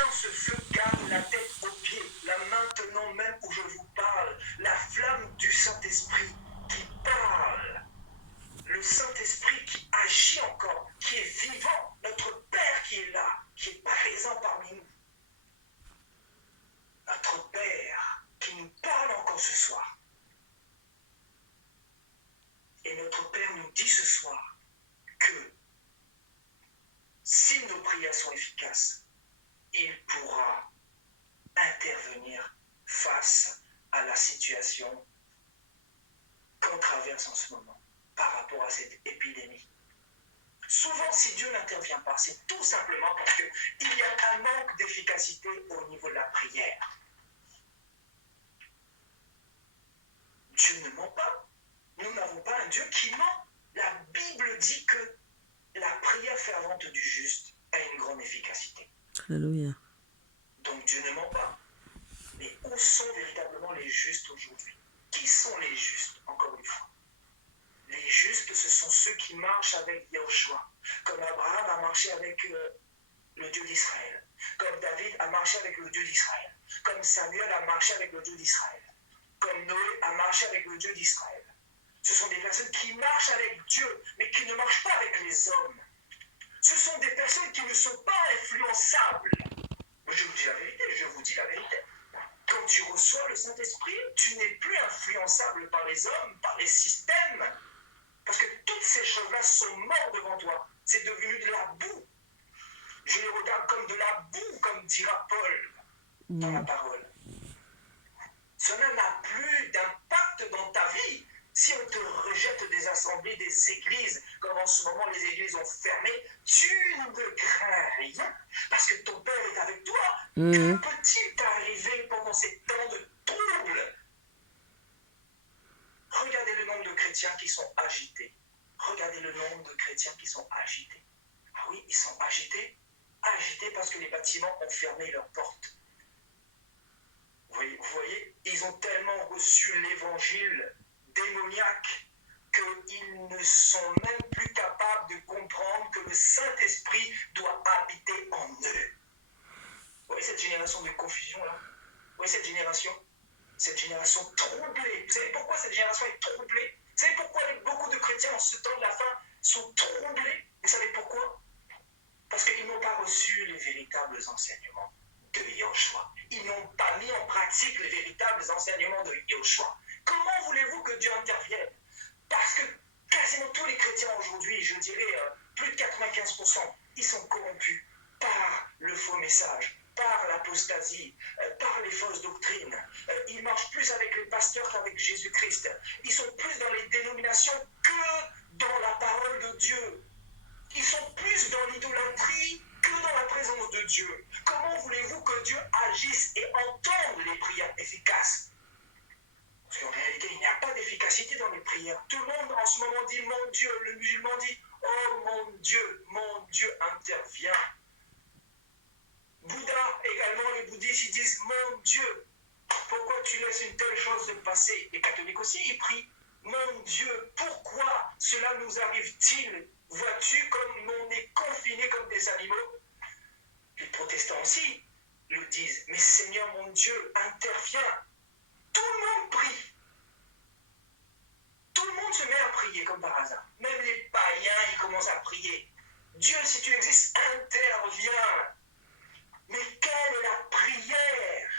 Ce feu gagne la tête aux pieds. Là maintenant même où je vous parle, la flamme du Saint-Esprit qui parle, le Saint-Esprit qui agit encore, qui est vivant, notre Père qui est là, qui est présent parmi nous. Notre Père qui nous parle encore ce soir. Et notre Père nous dit ce soir que si nos prières sont efficaces, il pourra intervenir face à la situation qu'on traverse en ce moment par rapport à cette épidémie. Souvent, si Dieu n'intervient pas, c'est tout simplement parce qu'il y a un manque d'efficacité au niveau de la prière. Dieu ne ment pas. Nous n'avons pas un Dieu qui ment. La Bible dit que la prière fervente du juste a une grande efficacité. Alléluia. Donc Dieu ne ment pas. Mais où sont véritablement les justes aujourd'hui? Qui sont les justes, encore une fois? Les justes, ce sont ceux qui marchent avec Yahushua. Comme Abraham a marché avec le Dieu d'Israël. Comme David a marché avec le Dieu d'Israël. Comme Samuel a marché avec le Dieu d'Israël. Comme Noé a marché avec le Dieu d'Israël. Ce sont des personnes qui marchent avec Dieu, mais qui ne marchent pas avec les hommes. Ce sont des personnes qui ne sont pas influençables. Je vous dis la vérité, je vous dis la vérité. Quand tu reçois le Saint-Esprit, tu n'es plus influençable par les hommes, par les systèmes. Parce que toutes ces choses-là sont mortes devant toi. C'est devenu de la boue. Je les regarde comme de la boue, comme dira Paul dans la parole. Cela n'a plus d'impact dans ta vie. Si on te rejette des assemblées, des églises, comme en ce moment les églises ont fermé, tu ne crains rien, parce que ton Père est avec toi. Que peut-il t'arriver pendant ces temps de trouble? Regardez le nombre de chrétiens qui sont agités. Regardez le nombre de chrétiens qui sont agités. Ah oui, ils sont agités. Agités parce que les bâtiments ont fermé leurs portes. Vous voyez, ils ont tellement reçu l'évangile démoniaque qu'ils ne sont même plus capables de comprendre que le Saint-Esprit doit habiter en eux. Vous voyez cette génération de confusion-là? Vous voyez cette génération troublée? Vous savez pourquoi cette génération est troublée? Vous savez pourquoi beaucoup de chrétiens en ce temps de la fin sont troublés? Vous savez pourquoi? Parce qu'ils n'ont pas reçu les véritables enseignements de Yahushua. Ils n'ont pas mis en pratique les véritables enseignements de Yahushua. Comment voulez-vous que Dieu intervienne? Parce que quasiment tous les chrétiens aujourd'hui, je dirais plus de 95%, ils sont corrompus par le faux message, par l'apostasie, par les fausses doctrines. Ils marchent plus avec les pasteurs qu'avec Jésus-Christ. Ils sont plus dans les dénominations que dans la parole de Dieu. Ils sont plus dans l'idolâtrie que dans la présence de Dieu. Comment voulez-vous que Dieu agisse et entende les prières efficaces? Parce qu'en réalité, il n'y a pas d'efficacité dans les prières. Tout le monde en ce moment dit « Mon Dieu ». Le musulman dit « Oh mon Dieu intervient ». Bouddha, également les bouddhistes, ils disent « Mon Dieu, pourquoi tu laisses une telle chose se passer ?» Les catholiques aussi, ils prient « Mon Dieu, pourquoi cela nous arrive-t-il? Vois-tu comme on est confinés comme des animaux ?» Les protestants aussi le disent « Mais Seigneur mon Dieu, interviens ». Tout le monde prie. Tout le monde se met à prier comme par hasard. Même les païens, ils commencent à prier. Dieu, si tu existes, interviens. Mais quelle est la prière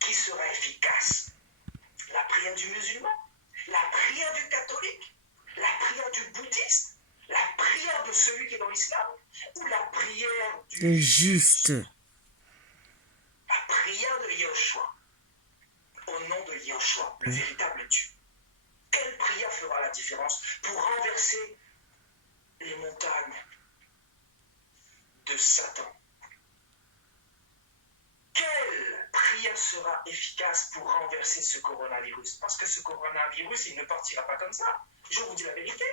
qui sera efficace? La prière du musulman? La prière du catholique? La prière du bouddhiste? La prière de celui qui est dans l'islam? Ou la prière du juste? La prière de Yahushua. Au nom de Yahushua, le véritable Dieu. Quelle prière fera la différence pour renverser les montagnes de Satan? Quelle prière sera efficace pour renverser ce coronavirus? Parce que ce coronavirus, il ne partira pas comme ça. Je vous dis la vérité.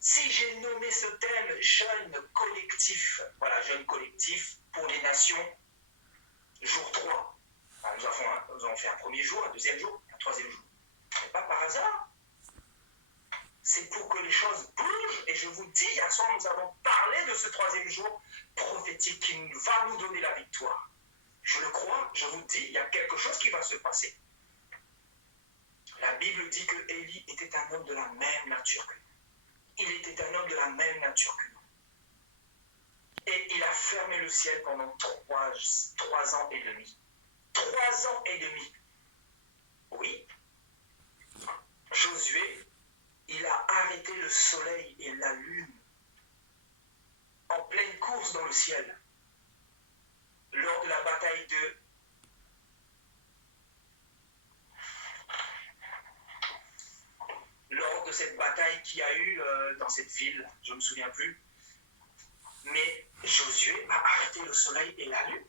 Si j'ai nommé ce thème jeûne collectif, voilà, jeûne collectif pour les nations, jour 3. Nous avons fait un premier jour, un deuxième jour, un troisième jour. Mais pas par hasard. C'est pour que les choses bougent. Et je vous dis, hier soir, nous avons parlé de ce troisième jour prophétique qui va nous donner la victoire. Je le crois, je vous dis, il y a quelque chose qui va se passer. La Bible dit que Élie était un homme de la même nature que nous. Il était un homme de la même nature que nous. Et il a fermé le ciel pendant 3 ans et demi. 3 ans et demi. Oui. Josué, il a arrêté le soleil et la lune en pleine course dans le ciel lors de la bataille de cette bataille qu'il y a eu dans cette ville, je ne me souviens plus. Mais Josué a arrêté le soleil et la lune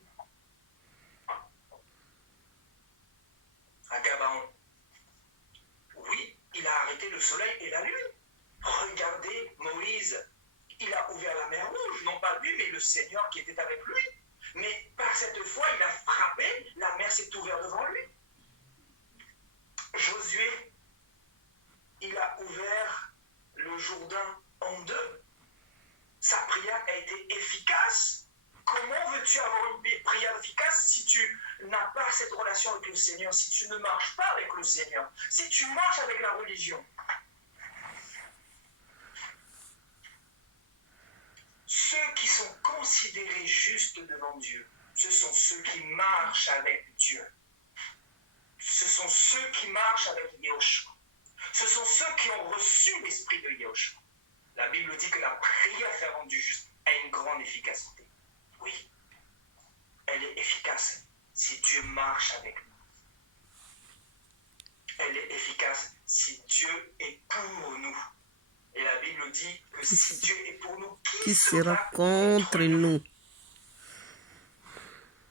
à Gabaon. Oui, il a arrêté le soleil et la lune. Regardez, Moïse, il a ouvert la mer Rouge, non pas lui, mais le Seigneur qui était avec lui. Mais par cette fois, il a frappé, la mer s'est ouverte devant lui. Josué, il a ouvert le Jourdain en deux. Sa prière a été efficace. Comment veux-tu avoir une prière efficace si tu n'as pas cette relation avec le Seigneur, si tu ne marches pas avec le Seigneur, si tu marches avec la religion? Ceux qui sont considérés justes devant Dieu, ce sont ceux qui marchent avec Dieu. Ce sont ceux qui marchent avec Yahushua. Ce sont ceux qui ont reçu l'esprit de Yahushua. La Bible dit que la prière fervente du juste a une grande efficacité. Oui, elle est efficace si Dieu marche avec nous. Elle est efficace si Dieu est pour nous. Et la Bible dit que si Dieu est pour nous, qui sera contre nous?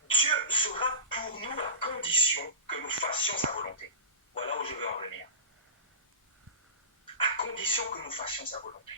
Dieu sera pour nous à condition que nous fassions sa volonté. Voilà où je veux en venir. À condition que nous fassions sa volonté.